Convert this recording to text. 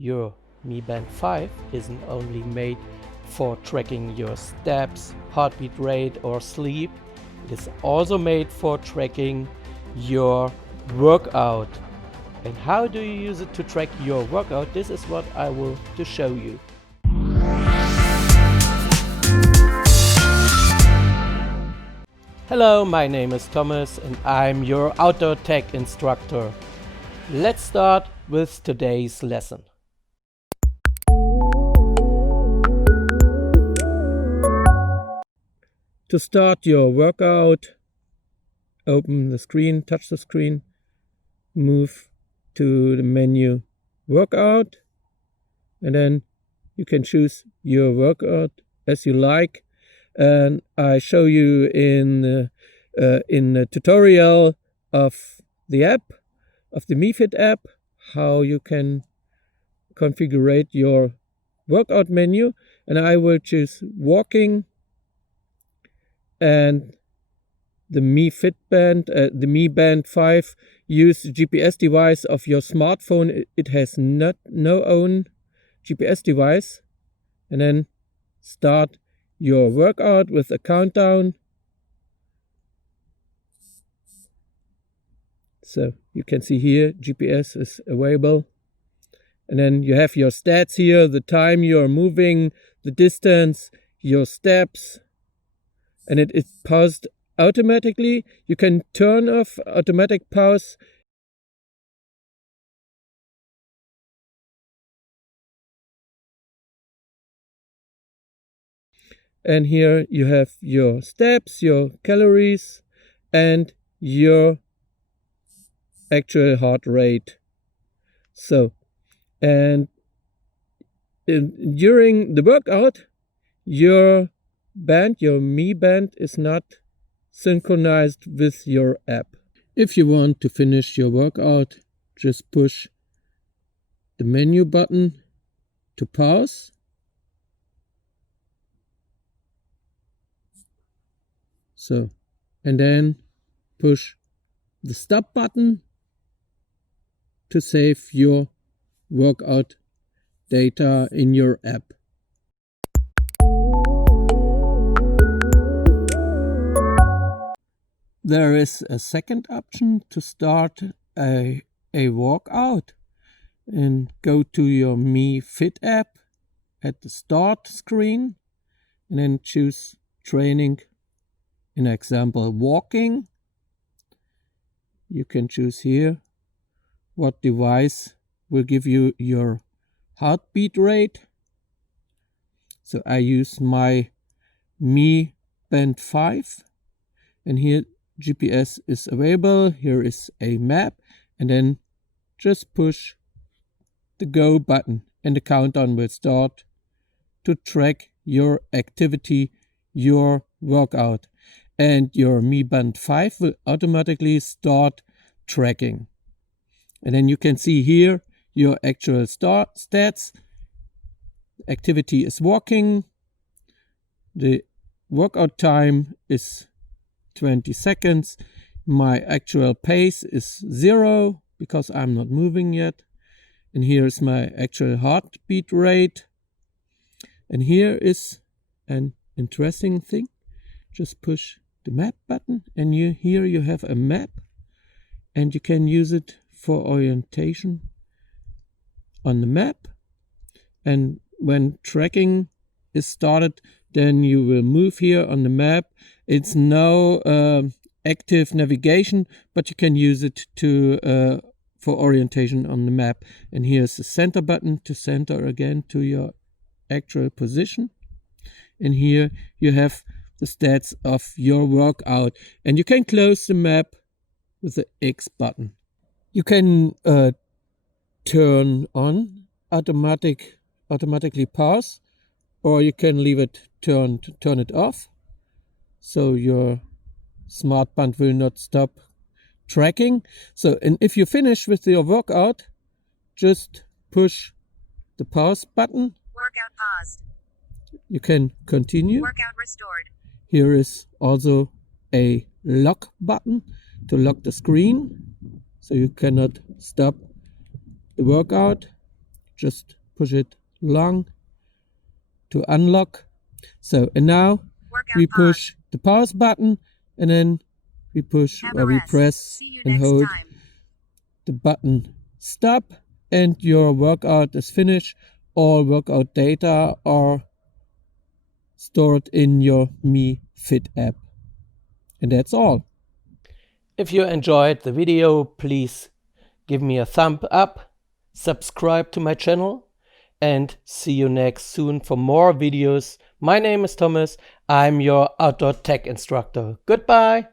your Mi Band 5 isn't only made for tracking your steps, heartbeat rate or sleep, it is also made for tracking your workout. And how do you use it to track your workout? This is what I will to show you. Hello, my name is Thomas and I'm your outdoor tech instructor. Let's start with today's lesson. To start your workout, open the screen, touch the screen, move to the menu Workout, and then you can choose your workout as you like. And I show you in the tutorial of the app, of the MiFit app, how you can configure your workout menu. And I will choose walking, and the MiFit band, the Mi Band 5, use the GPS device of your smartphone. It has no own GPS device. And then start your workout with a countdown. So you can see here GPS is available. And then you have your stats here, the time you are moving, the distance, your steps, and it is paused automatically. You can turn off automatic pause. And here you have your steps, your calories, and your actual heart rate. So, and during the workout, your band, your Mi Band, is not synchronized with your app. If you want to finish your workout, just push the menu button to pause. So, and then push the stop button to save your workout data in your app. There is a second option to start a workout, and go to your MiFit app at the start screen and then choose training. In example, walking. You can choose here what device will give you your heartbeat rate. So I use my Mi Band 5, and here GPS is available. Here is a map, and then just push the go button and the countdown will start to track your activity, your workout. And your Mi Band 5 will automatically start tracking. And then you can see here your actual stats. Activity is walking. The workout time is 20 seconds. My actual pace is 0 because I'm not moving yet. And here is my actual heartbeat rate. And here is an interesting thing. Just push the map button, and here you have a map, and you can use it for orientation on the map. And when tracking is started, then you will move here on the map. It's no active navigation, but you can use it to for orientation on the map. And here's the center button to center again to your actual position. And here you have the stats of your workout, and you can close the map with the X button. You can turn on automatically pause, or you can leave it turn it off, so your smart band will not stop tracking. So, and if you finish with your workout, just push the pause button. Workout paused. You can continue. Workout restored. Here is also a lock button to lock the screen, so you cannot stop the workout. just push it long to unlock. So, and now we push the pause button, and then we push or we press and hold the button stop, and your workout is finished. All workout data are stored in your Mi Fit app. And that's all. If you enjoyed the video, please give me a thumb up, subscribe to my channel, and see you next soon for more videos. My name is Thomas. I'm your outdoor tech instructor. Goodbye.